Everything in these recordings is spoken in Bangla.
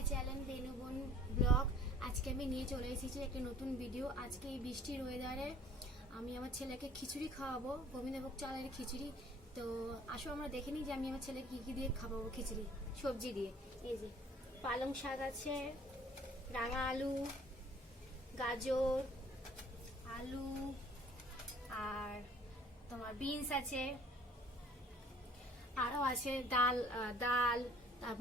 My channel Benuban blog. আজকে আমি নিয়ে চলে এসেছি একটা নতুন ভিডিও। আজকে এই বৃষ্টির ওয়েদারে আমি আমার ছেলেকে খিচুড়ি খাওয়াবো, গোবিন্দভোগ চালের খিচুড়ি। তো আসো আমরা দেখে নিই যে আমি আমার ছেলে কি দিয়ে খাওয়াবো খিচুড়ি সবজি দিয়ে। এই যে পালং শাক আছে, রাঙা আলু, গাজর, আলু আর তোমার বিনস আছে, আরও আছে ডাল,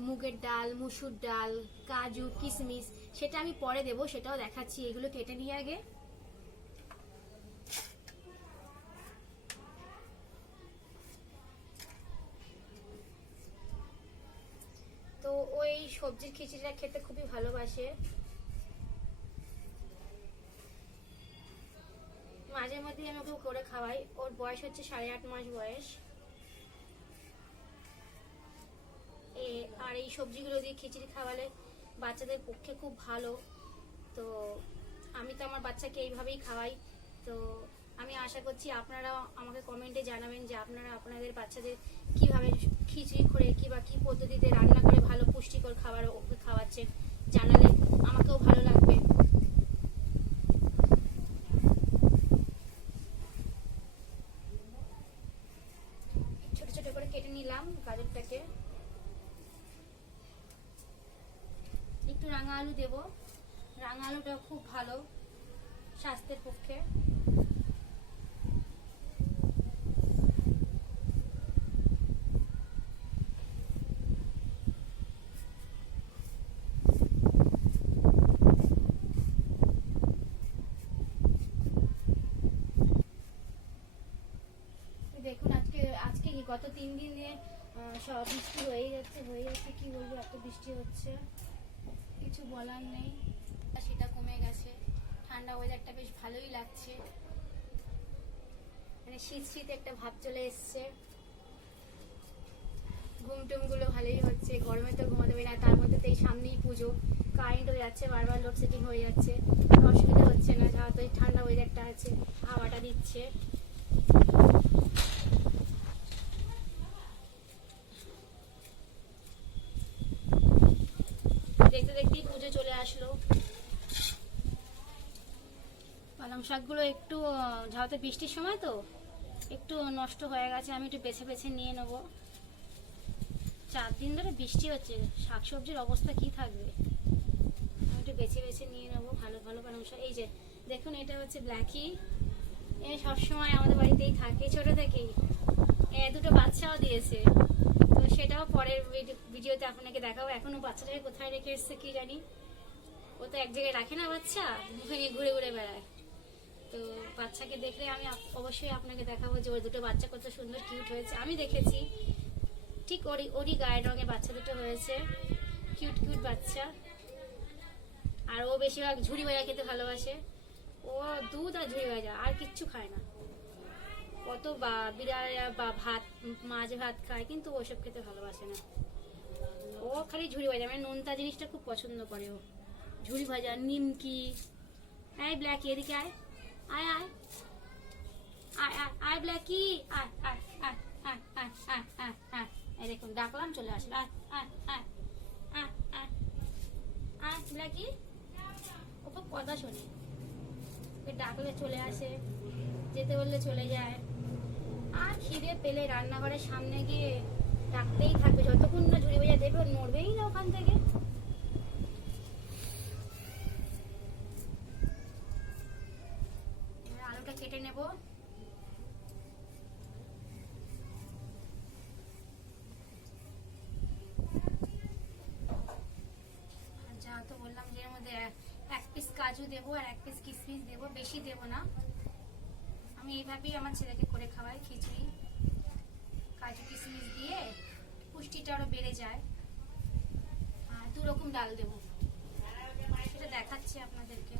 মুগের ডাল, মুসুর ডাল, কাজু, কিশমিশ। সেটা আমি পরে দেবো, সেটাও দেখাচ্ছি। এগুলো কেটে নিয়ে আগে। তো ওই সবজির খিচুড়িটা খেতে খুবই ভালোবাসে, মাঝে মধ্যে আমি ওকে করে খাওয়াই। ওর বয়স হচ্ছে 8.5 মাস বয়স। আর এই সবজিগুলো দিয়ে খিচুড়ি খাওয়ালে বাচ্চাদের পক্ষে খুব ভালো। তো আমি তো আমার বাচ্চাকে এইভাবেই খাওয়াই। তো আমি আশা করছি আপনারাও আমাকে কমেন্টে জানাবেন যে আপনারা আপনাদের বাচ্চাদের কিভাবে খিচুড়ি করে কিংবা কি পদ্ধতিতে রান্না করে ভালো পুষ্টিকর খাবার ওকে খাওয়াচ্ছেন। জানালে আমাকেও ভালো লাগবে। ছোট ছোট করে কেটে নিলাম গাজরটাকে। একটু রাঙা আলু দেব। রাঙা আলুটা খুব ভালো স্বাস্থ্যের পক্ষে। দেখুন আজকে কি গত 3 দিনে সব বৃষ্টি হয়ে যাচ্ছে কি বলবো, এত বৃষ্টি হচ্ছে কিছু বলার নেই। সেটা কমে গেছে, ঠান্ডা ওয়েদারটা বেশ ভালোই লাগছে, মানে শীত শীত একটা ভাব চলে এসছে। ঘুম টুম গুলো ভালোই হচ্ছে, গরমে তো ঘুমাতে পারি না, তার মধ্যে তো এই সামনেই পুজো, কারেন্টও যাচ্ছে, বারবার লোডশেডিং হয়ে যাচ্ছে। অসুবিধা হচ্ছে না, যেহেতু এই ঠান্ডা ওয়েদারটা আছে, হাওয়াটা দিচ্ছে। দেখতে দেখতেই পুজো চলে আসলো। পালং শাকগুলো একটু যেহেতু বৃষ্টির সময় তো একটু নষ্ট হয়ে গেছে, আমি একটু বেছে বেছে নিয়ে নেবো। 4 দিন ধরে বৃষ্টি হচ্ছে, শাকসবজির অবস্থা কি থাকবে। আমি একটু বেছে বেছে নিয়ে নেবো ভালো ভালো পালং শাক। এই যে দেখুন, এটা হচ্ছে ব্ল্যাকি। এ সবসময় আমাদের বাড়িতেই থাকে ছোট থেকেই। দুটো বাচ্চাও দিয়েছে, তো সেটাও পরের ভিডিওতে আপনাকে দেখাবো। এখনো বাচ্চাটাকে কোথায় রেখে এসছে কি জানি, ও তো এক জায়গায় রাখে না, বাচ্চা মুখে নিয়ে ঘুরে ঘুরে বেড়ায়। তো বাচ্চাকে দেখলে আমি অবশ্যই আপনাকে দেখাবো যে ওই দুটো বাচ্চা কত সুন্দর কিউট হয়েছে। আমি দেখেছি ঠিক ওরই গায়ের রঙের বাচ্চা দুটো হয়েছে, কিউট কিউট বাচ্চা। আর ও বেশিরভাগ ঝুড়ি ভাজা খেতে ভালোবাসে। ও দুধ আর ঝুড়ি ভাজা, আর কিচ্ছু খায় না। কত বিড়ালরা বা ভাত, মাছ ভাত খায়, কিন্তু ওসব খেতে ভালোবাসে না। ও খালি ঝুড়ি ভাজা, মানে নোনতা জিনিসটা খুব পছন্দ করে ও। ঝুড়ি ভাজা, নিমকি। এই ব্ল্যাকি এদিকে আয়, আয় আয় আয় আয় আয় ব্ল্যাকি, আয় আয় আয় আয় আয় আয় আয় আয়। এই দেখুন ডাকলাম চলে আসলো। আয় আয় আয় আয় আয় আয় ব্ল্যাকি। ও খুব কথা শোনে, ডাকলে চলে আসে, যেতে বললে চলে যায়। আর খিদে পেলে রান্নাঘরের সামনে গিয়ে ডাকতেই থাকবে, যতক্ষণ না ঝুড়ি ভাজা দেবে ওর নড়বেই না ওখান থেকে। আলুটা কেটে নেব। যা তো বললাম যে এর মধ্যে 1 পিস কাজু দেবো আর 1 পিস কিশমিশ দেবো, বেশি দেবো না। আমি এইভাবেই আমার ছেলেকে করে খাওয়াই খিচুড়ি। কাজু কিশমিশ দিয়ে পুষ্টিটা আরো বেড়ে যায়। আর 2 রকম ডাল দেবো, সেটা দেখাচ্ছি আপনাদেরকে।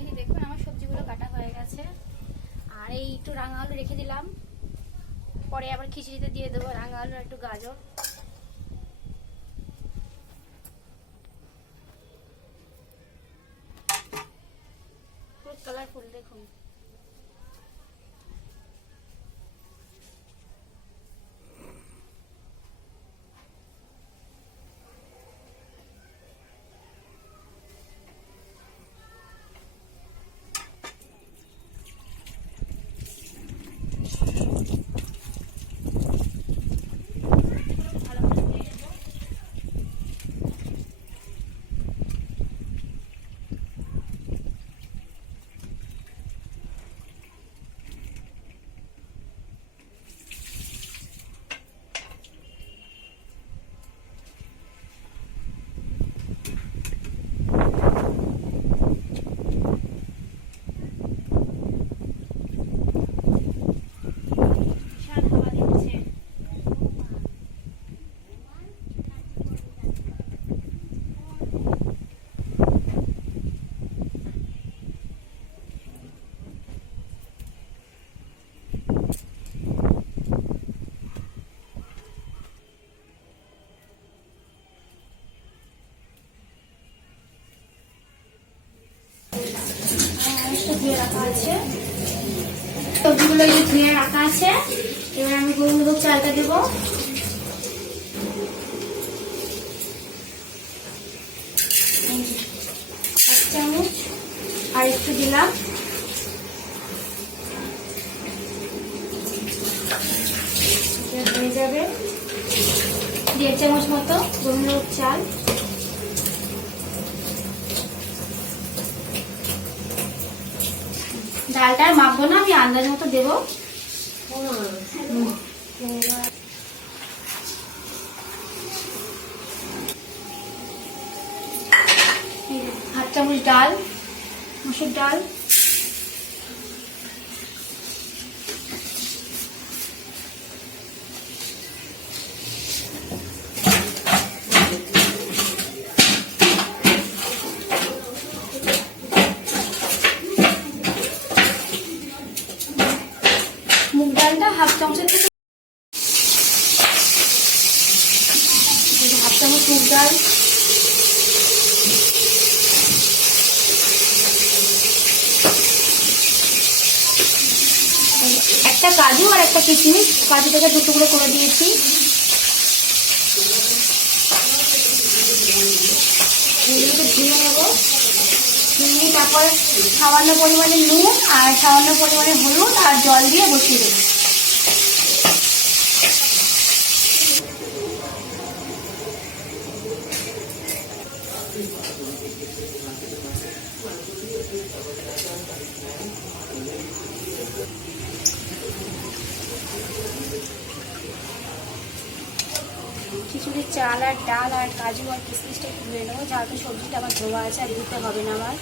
এই দেখুন আমার সবজিগুলো কাটা হয়ে গেছে। আর এই একটু রাঙা আলু রেখে দিলাম, পরে আবার খিচুড়িতে দিয়ে দেবো রাঙা আলু আর একটু গাজর। ধুয়ে রাখা আছে, সবজিগুলো এই যে ধুয়ে রাখা আছে। এবার আমি গোবিন্দভোগ চালটা দেবো। এক চামচ আর একটু দিলাম। হয়ে যাবে 1.5 চামচ মতো গোবিন্দভোগ চাল। ডালটা আর মাখবো না, আমি আন্দাজ মতো দেবো। 1/2 চামচ ডাল, মসুর ডাল, মুগ ডালটা 1/2 চামচের থেকে 1/2 চামচ মুগ ডাল, একটা কাজু আর একটা কিশমিশ, কাজুটাকে 2 টুকরো করে দিয়েছি। এগুলোকে ধুয়ে নেব, ধুয়ে তারপর সামান্য পরিমাণে নুন আর সামান্য পরিমাণে হলুদ আর জল দিয়ে বসিয়ে দেবো। খিচুড়ির চাল আর ডাল আর কাজু আর কিশমিশটা একটু ধুয়ে নেবো, যেহেতু সবজিটা আমার ধোয়া আছে আর ধুতে হবে না আমার।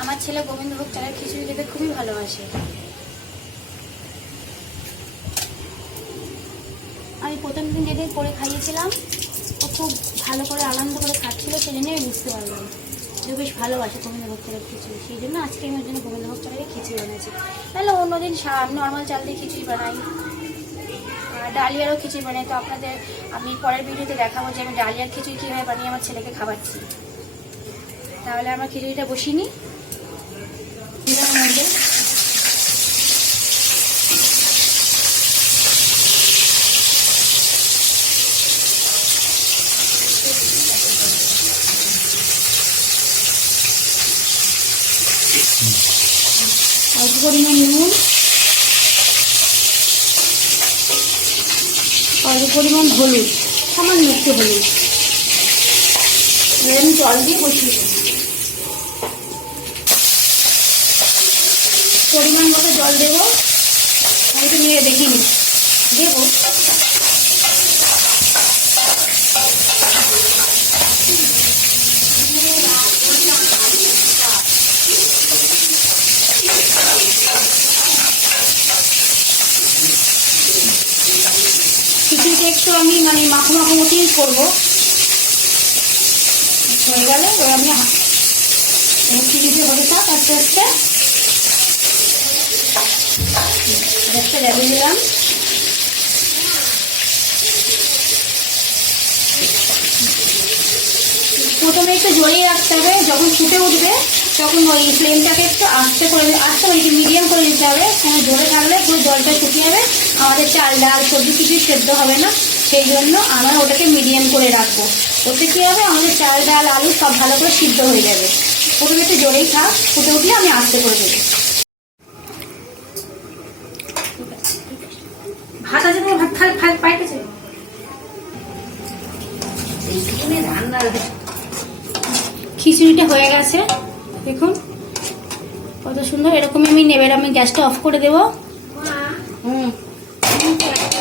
আমার ছেলে গোবিন্দভোগ চালের খিচুড়ি খেতে খুবই ভালোবাসে। আমি প্রথম দিন যেদিন করে খাইয়েছিলাম ও খুব ভালো করে আনন্দ করে খাচ্ছিল, সেই জন্যই আমি বুঝতে পারলাম যে বেশ ভালোবাসে গোবিন্দভোগ চালের খিচুড়ি। সেই জন্য আজকে আমি ওর জন্য গোবিন্দভোগ চালের খিচুড়ি বানিয়েছি। তাহলে অন্যদিন নর্মাল চাল দিয়ে খিচুড়ি বানাই, ডালিয়ারও খিচুড়ি বানাই। তো আপনাদের আমি পরের ভিডিওতে দেখাবো যে আমি ডালিয়ার খিচুড়ি কীভাবে বানিয়ে আমার ছেলেকে খাওয়াচ্ছি। তাহলে আমার খিচুড়িটা বসিয়ে নিই। অল্প পরিমাণ নুন, অল্প পরিমাণ হলুদ, সামান্য একটু হলুদ, আমি জল দিয়ে বসিয়ে দেবো। পরিমাণ মতো জল দেবো, আমি একটু নিয়ে দেখিনি দেবো। খিচুড়িটা একটু আমি মাখো মাখো মতোই করবো। হয়ে গেলে এবার আমি খিচুড়ি হতে থাক আস্তে আস্তে। গ্যাসটা জ্বালিয়ে দিলাম। প্রথমে একটু জ্বলিয়ে রাখতে হবে, যখন ফুটে উঠবে তখন ওই ফ্লেমটাকে একটু আস্তে মিডিয়াম করে দিতে হবে। জোরে থাকলে পুরো জলটা শুকিয়ে যাবে, আমাদের চাল ডাল সবজি কিছুই সেদ্ধ হবে না। সেই জন্য আমরা ওটাকে মিডিয়াম করে রাখবো। ওতে কী হবে, আমাদের চাল ডাল আলু সব ভালো করে সিদ্ধ হয়ে যাবে। প্রথমে একটু জোরেই থাক, ফুটে উঠলে আমি আস্তে করে দেবো। ভাত আছে তোমার? ভাত পাইতেছে খিচুড়িটা হয়ে গেছে, দেখুন কত সুন্দর। এরকমই আমি নেবে, আমি গ্যাসটা অফ করে দেবো।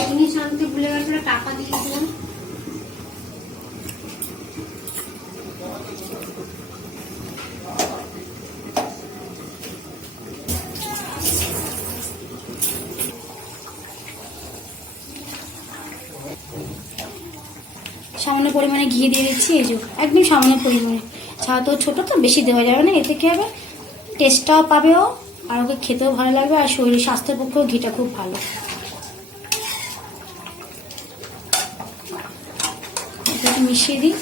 জিনিস আনতে ভুলে গেছিল, টাকা দিয়েছিলাম। সামান্য পরিমাণে ঘি দিয়ে দিচ্ছি, এই যে একদম সামান্য পরিমাণে। ছাড়া তো ছোটো তো বেশি দেওয়া যাবে না, এতে কী হবে টেস্টটাও পাবে ও আর ওকে খেতেও ভালো লাগবে, আর শরীর স্বাস্থ্যের পক্ষেও ঘিটা খুব ভালো। একটু মিশিয়ে দিই।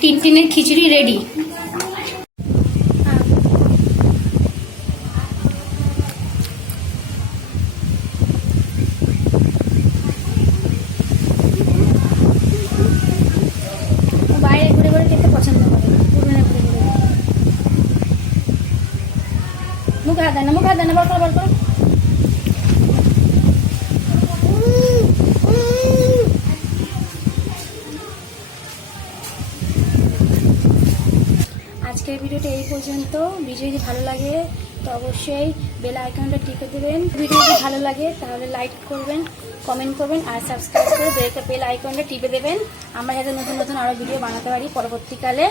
টিনটিনের খিচুড়ি রেডি। বাইরে ঘুরে ঘুরে খেতে পছন্দ করে, ঘুরে ঘুরে ঘুরে। মুখে হাত দেয় না, মুখে হাত দেয় না, বার করো বার করো। আজকের ভিডিওটা এই পর্যন্ত। ভিডিও যদি ভালো লাগে তো অবশ্যই বেল আইকনটা টিপে দেবেন। ভিডিও যদি ভালো লাগে তাহলে লাইক করবেন, কমেন্ট করবেন, আর সাবস্ক্রাইব করে বেল আইকনটা টিপে দেবেন। আমরা যাতে নতুন নতুন আরও ভিডিও বানাতে পারি পরবর্তীকালে।